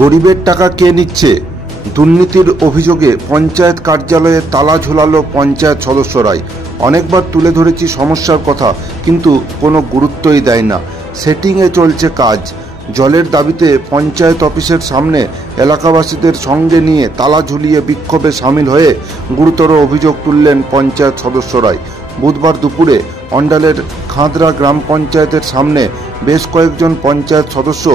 গরিবের টাকা কে নিচ্ছে? দুর্নীতির অভিযোগে পঞ্চায়েত কার্যালয়ে তালা ঝোলালো পঞ্চায়েত সদস্যরাই। অনেকবার তুলে ধরেছি সমস্যার কথা, কিন্তু কোনো গুরুত্বই দেয় না। সেটিংয়ে চলছে কাজ। জলের দাবিতে পঞ্চায়েত অফিসের সামনে এলাকাবাসীদের সঙ্গে নিয়ে তালা ঝুলিয়ে বিক্ষোভে সামিল হয়ে গুরুতর অভিযোগ তুললেন পঞ্চায়েত সদস্যরাই। বুধবার দুপুরে অন্ডালের খাঁদরা গ্রাম পঞ্চায়েতের সামনে বেশ কয়েকজন পঞ্চায়েত সদস্য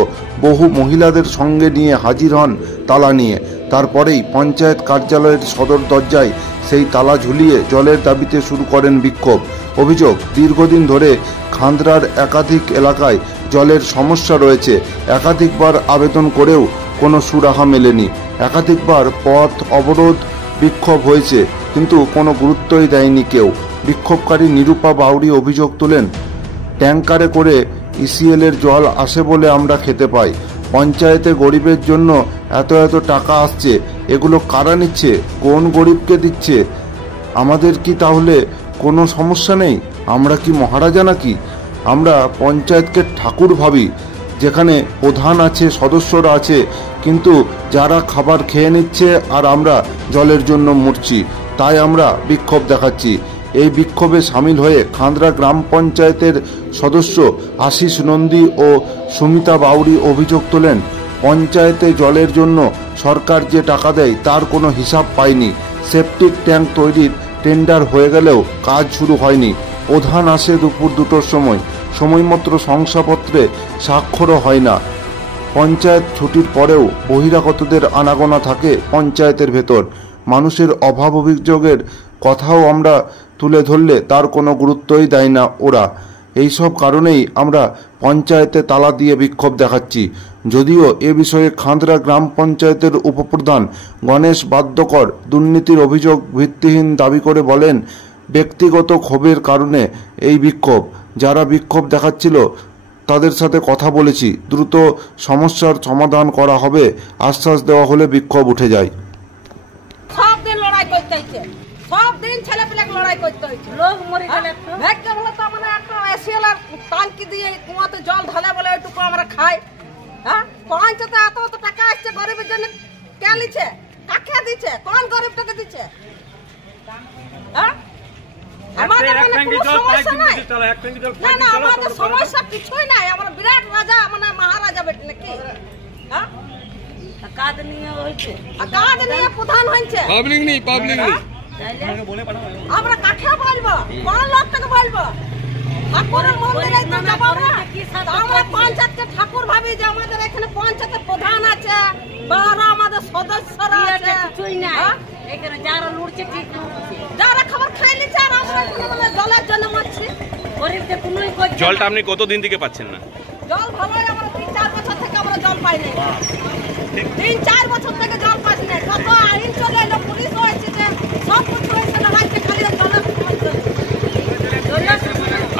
বহু মহিলাদের সঙ্গে নিয়ে হাজির হন তালা নিয়ে। তারপরেই পঞ্চায়েত কার্যালয়ের সদর দরজায় সেই তালা ঝুলিয়ে জলের দাবিতে শুরু করেন বিক্ষোভ। অভিযোগ, দীর্ঘদিন ধরে খাঁদরার একাধিক এলাকায় জলের সমস্যা রয়েছে। একাধিকবার আবেদন করেও কোনো সুরাহা মেলেনি। একাধিকবার পথ অবরোধ, বিক্ষোভ হয়েছে, কিন্তু কোনো গুরুত্বই দেয়নি কেউ। বিক্ষোভকারী নিরূপা বাউরি অভিযোগ তোলেন, ট্যাঙ্কারে করে ইসিএলের জল আসে বলে আমরা খেতে পাই। পঞ্চায়েতে গরিবের জন্য এত এত টাকা আসছে, এগুলো কারা নিচ্ছে? কোন গরিবকে দিচ্ছে? আমাদের কি তাহলে কোনো সমস্যা নেই? আমরা কি মহারাজা নাকি? আমরা পঞ্চায়েতকে ঠাকুর ভাবি, যেখানে প্রধান আছে, সদস্যরা আছে, কিন্তু যারা খাবার খেয়ে নিচ্ছে আর আমরা জলের জন্য মরছি। তাই আমরা বিক্ষোভ দেখাচ্ছি। এই বিক্ষোভে সামিল হয়ে খাঁদরা গ্রাম পঞ্চায়েতের সদস্য আশিস নন্দী ও সুমিতা বাউরি অভিযোগ তোলেন, পঞ্চায়েতে জলের জন্য সরকার যে টাকা দেয় তার কোনো হিসাব পায়নি। সেপটিক ট্যাঙ্ক তৈরির টেন্ডার হয়ে গেলেও কাজ শুরু হয়নি। প্রধান আসে দুপুর 2টোর সময়, সময়মতো শংসাপত্রে স্বাক্ষরও হয় না। পঞ্চায়েত ছুটির পরেও বহিরাগতদের আনাগোনা থাকে পঞ্চায়েতের ভেতর। মানুষের অভাব অভিযোগের কথাও আমরা তুলে ধরলে তার কোনো গুরুত্বই দেয় না ওরা। এইসব কারণেই আমরা পঞ্চায়েতে তালা দিয়ে বিক্ষোভ দেখাচ্ছি। যদিও এ বিষয়ে খাঁদরা গ্রাম পঞ্চায়েতের উপপ্রধান গণেশ বাদ্যকর দুর্নীতির অভিযোগ ভিত্তিহীন দাবি করে বলেন, ব্যক্তিগত ক্ষোভের কারণে এই বিক্ষোভ। যারা বিক্ষোভ দেখাচ্ছিল তাদের সাথে কথা বলেছি, দ্রুত সমস্যার সমাধান করা হবে। আশ্বাস দেওয়া হলে বিক্ষোভ উঠে যায়। সব দিন লড়াই করতে হচ্ছে, সব দিন ছেলে পেলেকে লড়াই করতে হচ্ছে। লোক মরে গেলে ভাগ্য হলো তো মানে একটা এসিএলের টাঙ্কি দিয়ে কুয়াতে জল ঢালে বলে ওইটুকু আমরা খাই। হ্যাঁ, পঞ্চায়েতে এত এত টাকা আসছে গরিবের জন্য, কে লিছে? কাকে দিচ্ছে? কোন গরিবটাকে দিচ্ছে? হ্যাঁ, আমাদের কোনো সমস্যা নাই। না না, আমাদের সমস্যা কিছুই নাই। আমরা বিরাট রাজা, মানে মহারাজা বেটি নাকি? হ্যাঁ, কাজ নিয়ে হয়েছে, কাজ নিয়ে প্রধান হয়েছে, পাবলিক নেই, পাবলিক নেই। আমরা কাকে বলবো? কোন লোকটাকে বলবো? ঠাকুরের মন্দিরে তো যাবো না। আমরা পঞ্চায়েতকে ঠাকুর ভাবি যে আমাদের এখানে পঞ্চায়েতের প্রধান আছে, বারা আমাদের সদস্যরা আছে, কিছুই নাই। এখানে যারা লড়ছে ঠিক লড়ছে, যারা খাবার খাই নিচ্ছে আর আমরা মানে জলের জন্য মরছি। গরিবকে কোনোই করছে। জলটা আপনি কতদিন থেকে পাচ্ছেন না? জল ভালোই, আমরা 3-4 বছর থেকে আমরা জল পাই না। 3-4 বছর থেকে জল পাই না। কত আইন চলে এলো, পুলিশ হয়েছে, সব কিছু হয়েছে, লড়াইতে খালি জলের সমস্যা।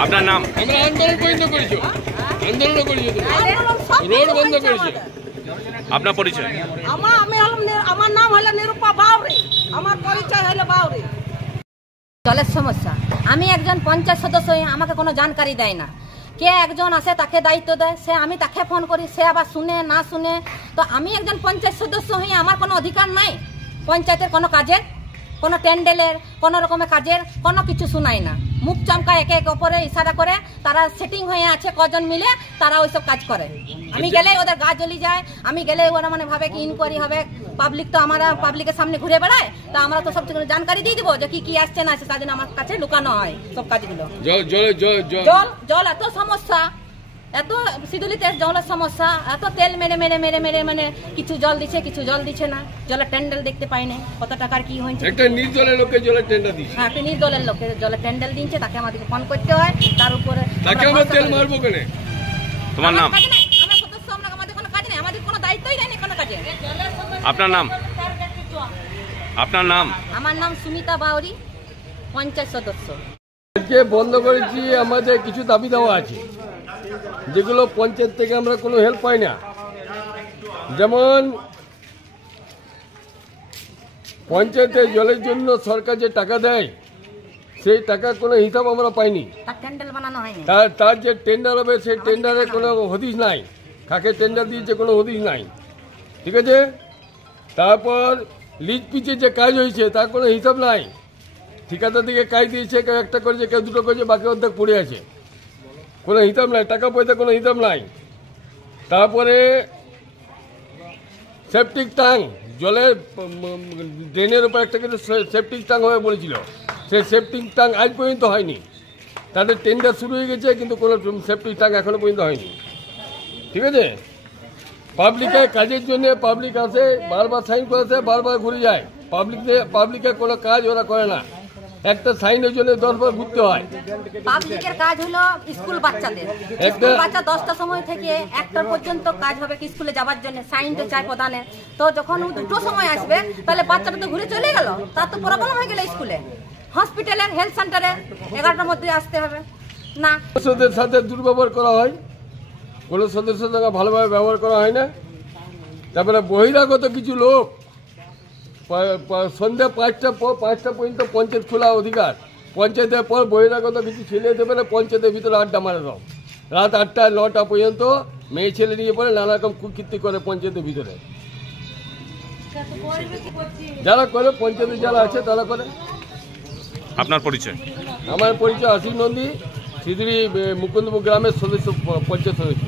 আপনার নাম? আমরা আন্দোলন বন্ধ করেছি, আন্দোলন করেছি, রোড বন্ধ করেছি। আপনার পরিচয়? আমার নাম হলো নিরূপা বাউরি, আমার পরিচয় হলো বাউরি। জলের সমস্যা, আমি একজন পঞ্চায়েত সদস্য, আমাকে কোনো জানকারি দেয় না। কে একজন আসে তাকে দায়িত্ব দেয়, সে আমি তাকে ফোন করি, সে আবার শুনে না শুনে। তো আমি একজন পঞ্চায়েত সদস্য হয়ে আমার কোনো অধিকার নাই পঞ্চায়েতের কোনো কাজের, কোনো টেন্ডেলের, কোনো রকমের কাজের কোনো কিছু শুনাই না। মুখ চমকা একে একে ওপরে ইশারা করে, তারা সেটিং হয়ে আছে কজন মিলে, তারা ওইসব কাজ করে। আমি গেলে ওদের গা জ্বলি যায়, আমি গেলে ওরা মানে ভাবে কি ইনকোয়ারি হবে। পাবলিক তো আমরা পাবলিকের সামনে ঘুরে বেড়ায়, তা আমরা তো সব জানকারি দিয়ে দিব যে কি কি আসছে না আসছে, তার জন্য আমার কাছে লুকানো হয় সব কাজগুলো। জল এত সমস্যা, এত সিদুলিতে জলের সমস্যা, এত তেল মেরে মেরে মেরে মেরে মানে কিছু জল দিচ্ছে, কিছু জল দিচ্ছে না। জলের টেন্ডেল দেখতে পাই না, কত টাকার কি হয়েছে। একটা নির্দলের লোকে জলের টেন্ডার দিচ্ছে। হ্যাঁ, একটা নির্দলের লোকে জলের টেন্ডেল দিচ্ছে, তাকে আমাদেরকে ফোন করতে হয়। তার উপরে তাকে আমরা তেল মারবো কেন? তোমার নাম? আমরা সদস্য, আমরা আমাদের কোনো কাজ নেই, আমাদের কোনো দায়িত্বই নেই কোনো কাজে। আপনার নাম? আপনার নাম? আমার নাম সুমিতা বাউরি, পঞ্চায়েত সদস্য। আজকে বন্ধ করেছি, আমাদের কিছু দাবি দেওয়া আছে যেগুলো পঞ্চায়েত থেকে আমরা কোনো হেল্প পাই না। যেমন পঞ্চায়েতে জলের জন্য সরকার যে টাকা দেয়, সেই টাকার কোনো হিসাব আমরা পাইনি। তার যে টেন্ডার হবে সেই টেন্ডারে কোনো হদিশ নাই, কাকে টেন্ডার দিয়েছে কোনো হদিশ নাই। ঠিক আছে। তারপর লিজ পিছে যে কাজ হয়েছে তার কোনো হিসাব নাই। ঠিকাদার দিকে কাজ দিয়েছে, কেউ একটা করেছে, কেউ দুটো করেছে, বাকি অর্ধেক পড়ে আছে, কোনো হিসাব নাই, টাকা পয়সা কোনো হিসাব নাই। তারপরে সেপটিক ট্যাঙ্ক, জলের ড্রেনের উপর একটা কিন্তু সেপটিক ট্যাঙ্ক হবে বলেছিল, সেই সেপটিক ট্যাঙ্ক আজ পর্যন্ত হয়নি। তাদের টেন্ডার শুরু হয়ে গেছে কিন্তু কোনো সেপটিক ট্যাঙ্ক এখনো পর্যন্ত হয়নি। ঠিক আছে। পাবলিকের কাজের জন্য পাবলিক আসে, বারবার সাইন করেছে, বারবার ঘুরে যায়। পাবলিকের কোনো কাজ ওরা করে না, একটা সাইনের জন্য 10 বার ঘুরতে হয়। পাবলিকের কাজ হলো স্কুল বাচ্চাদের, স্কুল বাচ্চা 10টার সময় থেকে 1টা পর্যন্ত কাজ হবে কি স্কুলে যাওয়ার জন্য, সাইনটা চাই প্রদানের। তো যখন 2টো সময় আসবে তাহলে বাচ্চাটা তো ঘুরে চলে গেল, তার তো প্রবলেম হয়ে গেল। স্কুলে, হসপিটালে, হেলথ সেন্টারে 11টার মধ্যে আসতে হবে না। সদস্যদের সাথে দুর্ব্যবহার করা হয়, কোনো সদস্যের সঙ্গে ভালোভাবে ব্যবহার করা হয় না। তারপরে বহিরাগত কিছু লোক সন্ধ্যা 5টা পর্যন্ত পঞ্চায়েত খোলা অধিকার, পঞ্চায়েতের পর বহিরাগত কিছু ছেলে দেবে না, পঞ্চায়েতের ভিতরে আড্ডা মারে দাও। রাত 8টা 9টা পর্যন্ত মেয়ে ছেলে নিয়ে পড়ে নানা রকম কুকীর্তি করে পঞ্চায়েতের ভিতরে। যারা করে পঞ্চায়েতে যারা আছে তারা করে। আপনার পরিচয়? আমার পরিচয় আশিস নন্দী, সিঁদুরি মুকুন্দপুর গ্রামের সদস্য, পঞ্চায়েত সদস্য।